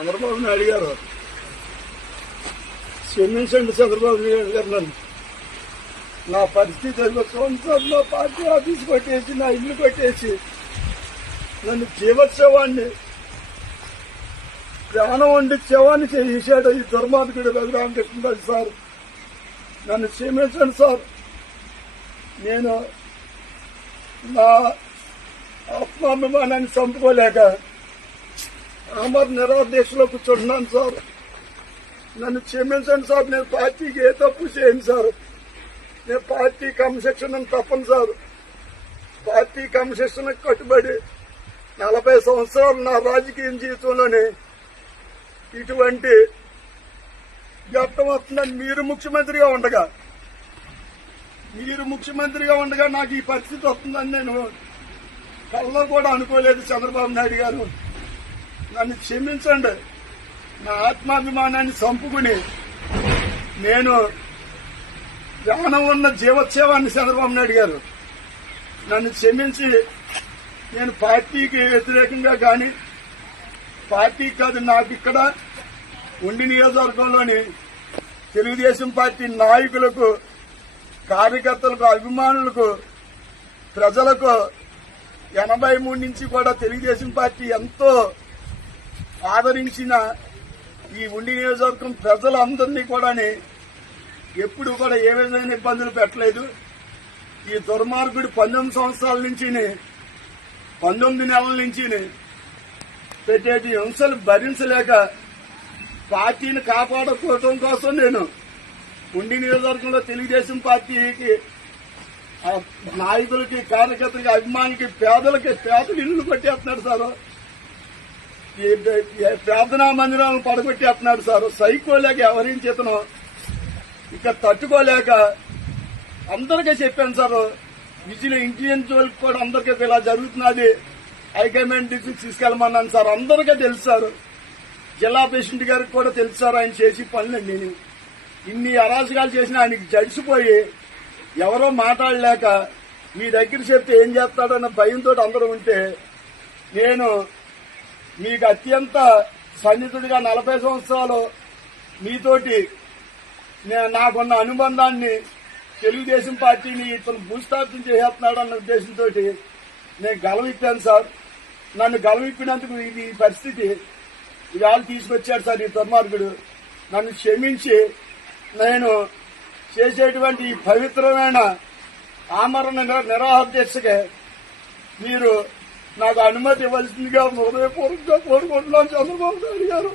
చంద్రబాబు నాయుడు గారు క్షమించండి. చంద్రబాబు నాయుడు గారు నన్ను నా పరిస్థితి సంవత్సరం నా పార్టీ ఆఫీస్ కొట్టేసి నా ఇల్లు కొట్టేసి నన్ను జీవోత్సవాన్ని ప్రాణం వండి శవాన్ని చేశాడు ఈ దుర్మార్గుడు రఘురామకృష్ణరాజు సార్. నన్ను క్షమించండి సార్. నేను నా ఆత్మాభిమానాన్ని చంపుకోలేక అమర్ నిరాదీక్షలో కూర్చుంటున్నాను సార్. నన్ను క్షమించండి సార్. నేను పార్టీకి ఏ తప్పు చేయను సార్. నేను పార్టీ క్రమశిక్షణ తప్పను సార్. పార్టీ క్రమశిక్షణకు కట్టుబడి 40 సంవత్సరాలు నా రాజకీయ జీవితంలోనే ఇటువంటి ఘట్టం వస్తుందని మీరు ముఖ్యమంత్రిగా ఉండగా నాకు ఈ పరిస్థితి వస్తుందని నేను కళ్ళలో కూడా అనుకోలేదు. చంద్రబాబు నాయుడు గారు నన్ను క్షమించండి. నా ఆత్మాభిమానాన్ని చంపుకుని నేను ప్రాణం ఉన్న జీవోత్సవాన్ని చంద్రబాబు నాయుడు గారు నన్ను క్షమించి నేను పార్టీకి వ్యతిరేకంగా కానీ పార్టీకి కాదు, నాకు ఇక్కడ ఉండి నియోజకవర్గంలోని తెలుగుదేశం పార్టీ నాయకులకు, కార్యకర్తలకు, అభిమానులకు, ప్రజలకు 83 నుంచి కూడా తెలుగుదేశం పార్టీ ఎంతో ఆదరించిన ఈ ఉండి నియోజకవర్గం ప్రజలందరినీ కూడా ఎప్పుడు కూడా ఏ విధమైన ఇబ్బందులు పెట్టలేదు. ఈ దుర్మార్గుడు 19 సంవత్సరాల నుంచి 19 నెలల నుంచి పెట్టేటి హింసలు భరించలేక పార్టీని కాపాడుకోవడం కోసం నేను ఉండి నియోజకవర్గంలో తెలుగుదేశం పార్టీకి నాయకులకి, కార్యకర్తలకి, అభిమానులకి, పేదలు ఇల్లు కొట్టేస్తున్నాడు సార్. ప్రార్థనా మందిరాలను పడగొట్టేస్తున్నాడు సార్. సైకోలేక ఎవరించేతను ఇక తట్టుకోలేక అందరికీ చెప్పాను సార్. విజిల్ ఇంటెలిజెన్స్ వాళ్ళకి కూడా అందరికీ ఇలా జరుగుతున్నది, హైకమాండ్ దృష్టికి తీసుకెళ్లమన్నాను సార్. అందరికీ తెలుసు సార్. జిల్లా ప్రెసిడెంట్ గారికి కూడా తెలుసు సార్ ఆయన చేసి పనులండి. ఇన్ని అరాచకాలు చేసిన ఆయనకి జడిసిపోయి ఎవరో మాట్లాడలేక మీ దగ్గర చెప్తే ఏం చేస్తాడన్న భయంతో అందరూ ఉంటే నేను మీకు అత్యంత సన్నిహితుడిగా 40 సంవత్సరాలు మీతోటి నాకున్న అనుబంధాన్ని, తెలుగుదేశం పార్టీని ఇతను భూస్థాపితం చేస్తున్నాడన్న ఉద్దేశంతో నేను గలవిప్పాను సార్. నన్ను గలవిప్పినందుకు ఇది పరిస్థితి ఇవాళ తీసుకొచ్చాడు సార్ ఈ దుర్మార్గుడు. నన్ను క్షమించి నేను చేసేటువంటి ఈ పవిత్రమైన ఆమరణ నిరాహార దీక్షకి మీరు నాకు అనుమతి ఇవ్వాల్సిందిగా హృదయపూర్వకంగా కోరుకుంటున్నాను చంద్రబాబు నాయుడు గారు.